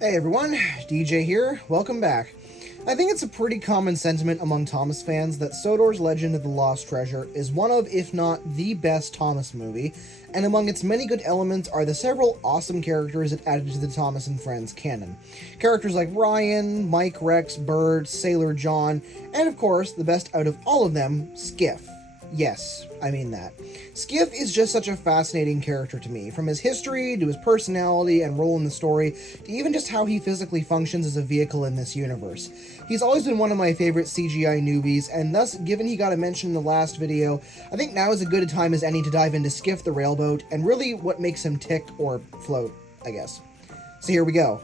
Hey everyone, DJ here, welcome back. I think it's a pretty common sentiment among Thomas fans that Sodor's Legend of the Lost Treasure is one of, if not the best Thomas movie, and among its many good elements are the several awesome characters it added to the Thomas and Friends canon. Characters like Ryan, Mike, Rex, Bird, Sailor John, and of course, the best out of all of them, Skiff. Yes, I mean that. Skiff is just such a fascinating character to me, from his history to his personality and role in the story, to even just how he physically functions as a vehicle in this universe. He's always been one of my favorite CGI newbies, and thus, given he got a mention in the last video, I think now is as good a time as any to dive into Skiff the Railboat, and really what makes him tick, or float, I guess. So here we go.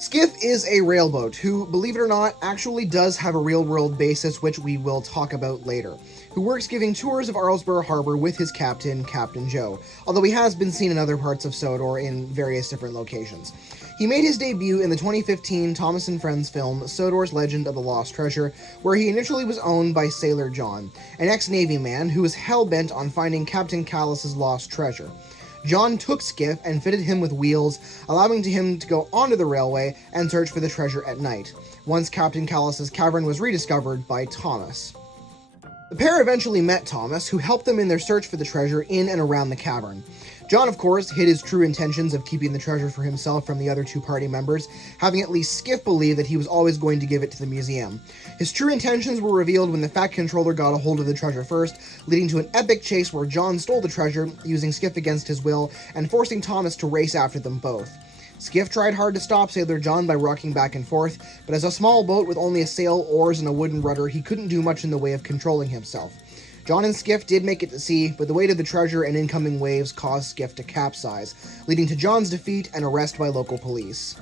Skiff is a railboat who, believe it or not, actually does have a real-world basis, which we will talk about later, who works giving tours of Arlesborough Harbor with his captain, Captain Joe, although he has been seen in other parts of Sodor in various different locations. He made his debut in the 2015 Thomas and Friends film, Sodor's Legend of the Lost Treasure, where he initially was owned by Sailor John, an ex-Navy man who was hell-bent on finding Captain Callus's lost treasure. John took Skiff and fitted him with wheels, allowing him to go onto the railway and search for the treasure at night, once Captain Callus's cavern was rediscovered by Thomas. The pair eventually met Thomas, who helped them in their search for the treasure in and around the cavern. John, of course, hid his true intentions of keeping the treasure for himself from the other two party members, having at least Skiff believe that he was always going to give it to the museum. His true intentions were revealed when the Fat Controller got a hold of the treasure first, leading to an epic chase where John stole the treasure, using Skiff against his will, and forcing Thomas to race after them both. Skiff tried hard to stop Sailor John by rocking back and forth, but as a small boat with only a sail, oars, and a wooden rudder, he couldn't do much in the way of controlling himself. John and Skiff did make it to sea, but the weight of the treasure and incoming waves caused Skiff to capsize, leading to John's defeat and arrest by local police.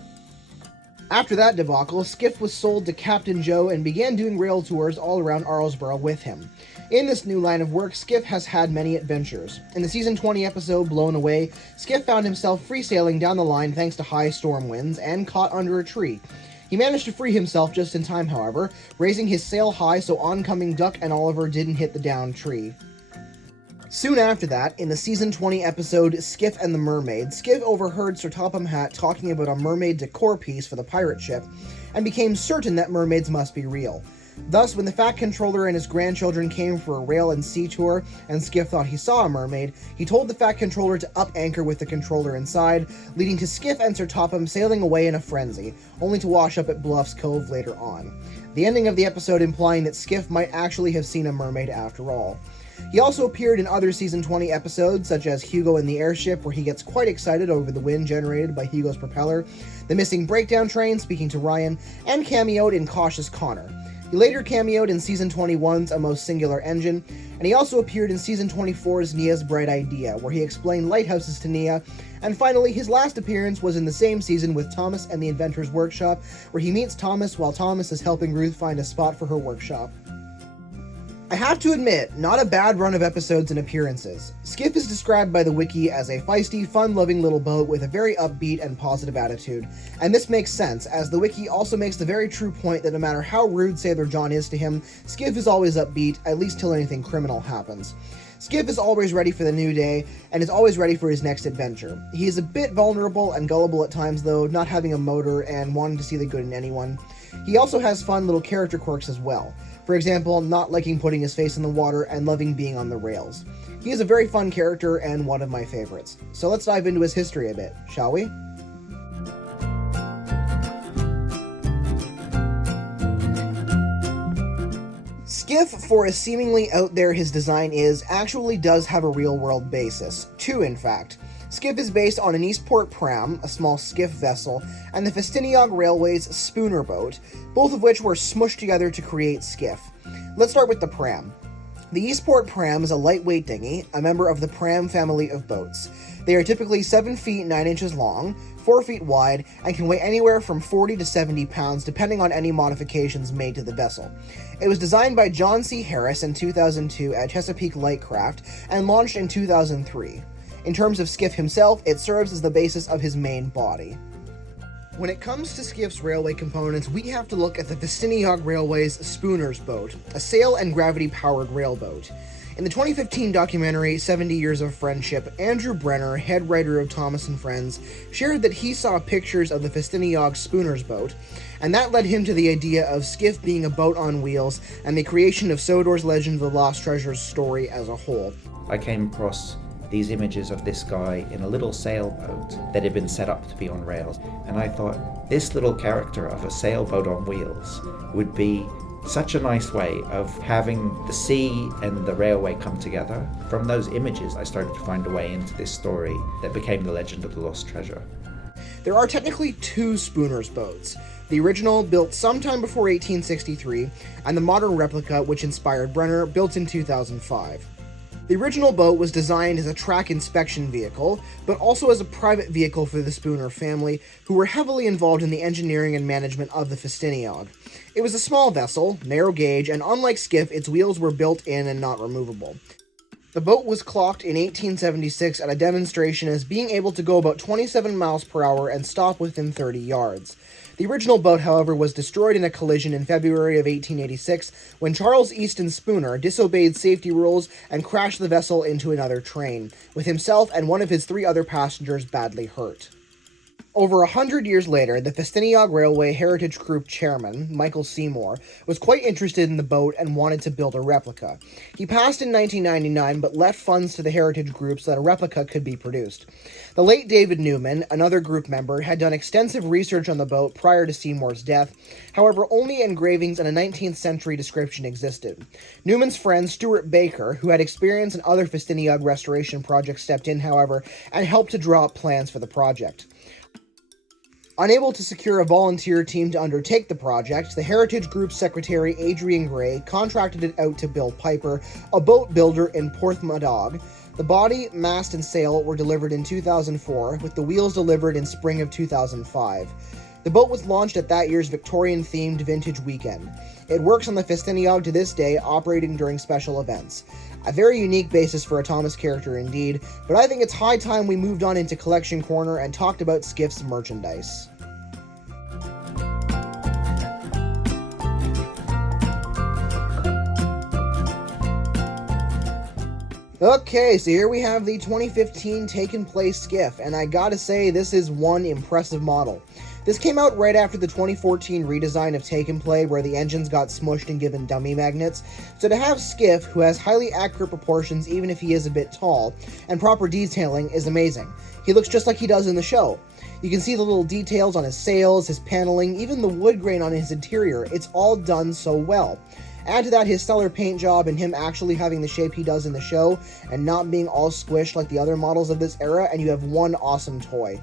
After that debacle, Skiff was sold to Captain Joe and began doing rail tours all around Arlesborough with him. In this new line of work, Skiff has had many adventures. In the season 20 episode, Blown Away, Skiff found himself free-sailing down the line thanks to high storm winds and caught under a tree. He managed to free himself just in time, however, raising his sail high so oncoming Duck and Oliver didn't hit the downed tree. Soon after that, in the season 20 episode Skiff and the Mermaid, Skiff overheard Sir Topham Hatt talking about a mermaid decor piece for the pirate ship, and became certain that mermaids must be real. Thus, when the Fat Controller and his grandchildren came for a rail and sea tour, and Skiff thought he saw a mermaid, he told the Fat Controller to up anchor with the controller inside, leading to Skiff and Sir Topham sailing away in a frenzy, only to wash up at Bluff's Cove later on. The ending of the episode implying that Skiff might actually have seen a mermaid after all. He also appeared in other season 20 episodes, such as Hugo in the Airship, where he gets quite excited over the wind generated by Hugo's propeller, the missing breakdown train speaking to Ryan, and cameoed in Cautious Connor. He later cameoed in Season 21's A Most Singular Engine, and he also appeared in Season 24's Nia's Bright Idea, where he explained lighthouses to Nia, and finally, his last appearance was in the same season with Thomas and the Inventor's Workshop, where he meets Thomas while Thomas is helping Ruth find a spot for her workshop. I have to admit, not a bad run of episodes and appearances. Skiff is described by the wiki as a feisty, fun-loving little boat with a very upbeat and positive attitude, and this makes sense, as the wiki also makes the very true point that no matter how rude Sailor John is to him, Skiff is always upbeat, at least till anything criminal happens. Skiff is always ready for the new day, and is always ready for his next adventure. He is a bit vulnerable and gullible at times though, not having a motor and wanting to see the good in anyone. He also has fun little character quirks as well. For example, not liking putting his face in the water and loving being on the rails. He is a very fun character and one of my favorites. So let's dive into his history a bit, shall we? Skiff, for as seemingly out there his design is, actually does have a real-world basis. Two, in fact. Skiff is based on an Eastport pram, a small skiff vessel, and the Festiniog Railway's schooner boat, both of which were smushed together to create Skiff. Let's start with the pram. The Eastport pram is a lightweight dinghy, a member of the pram family of boats. They are typically 7 feet 9 inches long, 4 feet wide, and can weigh anywhere from 40 to 70 pounds depending on any modifications made to the vessel. It was designed by John C. Harris in 2002 at Chesapeake Lightcraft and launched in 2003. In terms of Skiff himself, it serves as the basis of his main body. When it comes to Skiff's railway components, we have to look at the Festiniog Railway's Spooner's Boat, a sail and gravity-powered railboat. In the 2015 documentary 70 Years of Friendship, Andrew Brenner, head writer of Thomas & Friends, shared that he saw pictures of the Festiniog Spooner's boat, and that led him to the idea of Skiff being a boat on wheels and the creation of Sodor's Legend of the Lost Treasures story as a whole. I came across these images of this guy in a little sailboat that had been set up to be on rails, and I thought this little character of a sailboat on wheels would be such a nice way of having the sea and the railway come together. From those images, I started to find a way into this story that became the Legend of the Lost Treasure. There are technically two Spooner's boats. The original, built sometime before 1863, and the modern replica, which inspired Brenner, built in 2005. The original boat was designed as a track inspection vehicle, but also as a private vehicle for the Spooner family, who were heavily involved in the engineering and management of the Festiniog. It was a small vessel, narrow gauge, and unlike Skiff, its wheels were built in and not removable. The boat was clocked in 1876 at a demonstration as being able to go about 27 miles per hour and stop within 30 yards. The original boat, however, was destroyed in a collision in February of 1886 when Charles Easton Spooner disobeyed safety rules and crashed the vessel into another train, with himself and one of his 3 other passengers badly hurt. Over 100 years later, the Festiniog Railway Heritage Group chairman, Michael Seymour, was quite interested in the boat and wanted to build a replica. He passed in 1999 but left funds to the Heritage Group so that a replica could be produced. The late David Newman, another group member, had done extensive research on the boat prior to Seymour's death. However, only engravings and a 19th century description existed. Newman's friend Stuart Baker, who had experience in other Festiniog restoration projects, stepped in, however, and helped to draw up plans for the project. Unable to secure a volunteer team to undertake the project, the Heritage Group's secretary Adrian Gray contracted it out to Bill Piper, a boat builder in Porthmadog. The body, mast, and sail were delivered in 2004, with the wheels delivered in spring of 2005. The boat was launched at that year's Victorian-themed Vintage Weekend. It works on the Festiniog to this day, operating during special events. A very unique basis for a Thomas character indeed, but I think it's high time we moved on into Collection Corner and talked about Skiff's merchandise. Okay, so here we have the 2015 Taken Place Skiff, and I gotta say, this is one impressive model. This came out right after the 2014 redesign of Take and Play, where the engines got smushed and given dummy magnets, so to have Skiff, who has highly accurate proportions even if he is a bit tall, and proper detailing is amazing. He looks just like he does in the show. You can see the little details on his sails, his paneling, even the wood grain on his interior. It's all done so well. Add to that his stellar paint job and him actually having the shape he does in the show, and not being all squished like the other models of this era, and you have one awesome toy.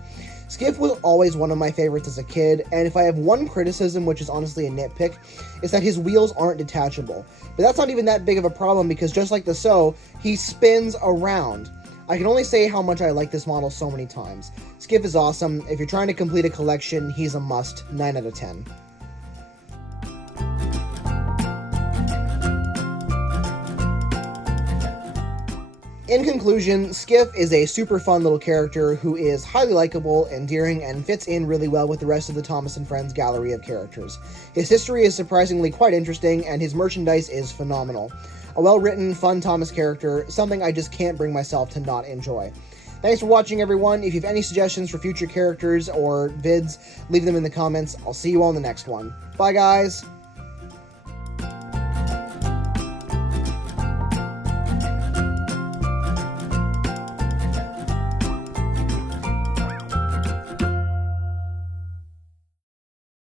Skiff was always one of my favorites as a kid, and if I have one criticism, which is honestly a nitpick, is that his wheels aren't detachable. But that's not even that big of a problem, because just like the So, he spins around. I can only say how much I like this model so many times. Skiff is awesome. If you're trying to complete a collection, he's a must. 9 out of 10. In conclusion, Skiff is a super fun little character who is highly likable, endearing, and fits in really well with the rest of the Thomas & Friends gallery of characters. His history is surprisingly quite interesting, and his merchandise is phenomenal. A well-written, fun Thomas character, something I just can't bring myself to not enjoy. Thanks for watching, everyone. If you have any suggestions for future characters or vids, leave them in the comments. I'll see you all in the next one. Bye, guys!